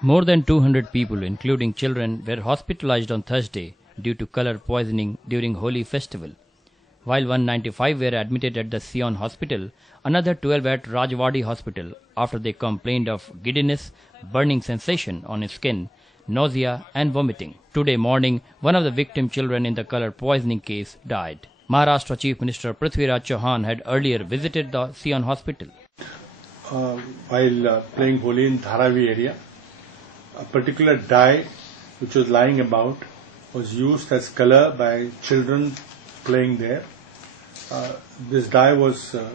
More than 200 people, including children, were hospitalized on Thursday due to color poisoning during Holi festival. While 195 were admitted at the Sion hospital, another 12 at Rajwadi hospital after they complained of giddiness, burning sensation on his skin, nausea and vomiting. Today morning, one of the victim children in the color poisoning case died. Maharashtra Chief Minister Prithviraj Chauhan had earlier visited the Sion hospital. While playing Holi in Dharavi area, a particular dye which was lying about was used as color by children playing there. This dye was a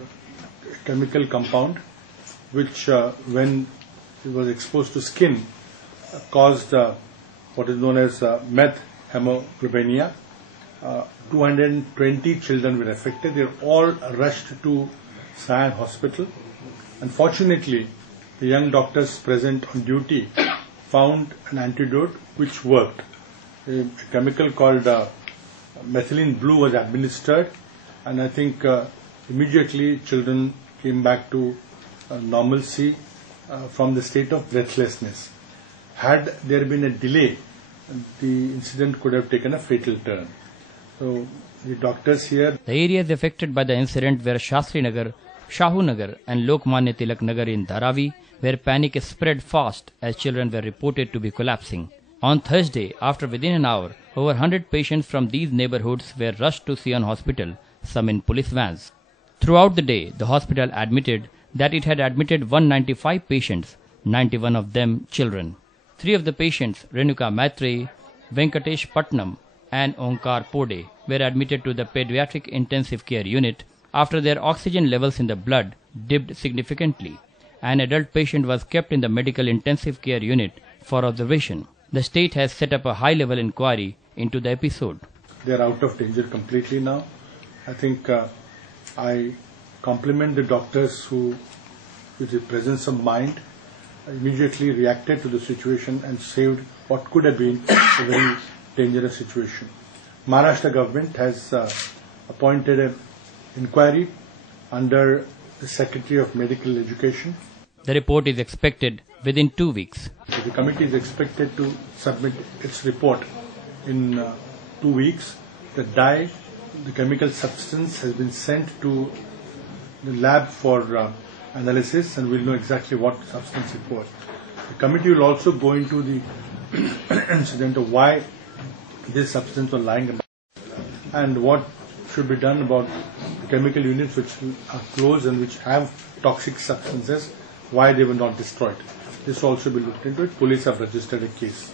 chemical compound which when it was exposed to skin caused what is known as meth hemoglobinema. 220 children were affected. They were all rushed to Sion hospital. Unfortunately, the young doctors present on duty found an antidote which worked. A chemical called methylene blue was administered, and I think immediately children came back to normalcy from the state of breathlessness. Had there been a delay, the incident could have taken a fatal turn. So the doctors here... The areas affected by the incident were Shastri Nagar, Shahu Nagar and Lokmanya Tilak Nagar in Dharavi, where panic spread fast as children were reported to be collapsing. On Thursday, after within an hour, over 100 patients from these neighborhoods were rushed to Sion hospital, some in police vans. Throughout the day, the hospital admitted that it had admitted 195 patients, 91 of them children. 3 of the patients, Renuka Maitrey, Venkatesh Patnam and Onkar Pode, were admitted to the pediatric intensive care unit after their oxygen levels in the blood dipped significantly. An adult patient was kept in the medical intensive care unit for observation. The state has set up a high-level inquiry into the episode. They are out of danger completely now. I think I compliment the doctors who, with the presence of mind, immediately reacted to the situation and saved what could have been a very dangerous situation. Maharashtra government has appointed an inquiry under the Secretary of Medical Education. The report is expected within 2 weeks. The committee is expected to submit its report in 2 weeks. The dye, the chemical substance, has been sent to the lab for analysis, and we'll know exactly what substance it was. The committee will also go into the incident of why this substance was lying about and what should be done about the chemical units which are closed and which have toxic substances, why they were not destroyed. This will also be looked into it. Police have registered a case.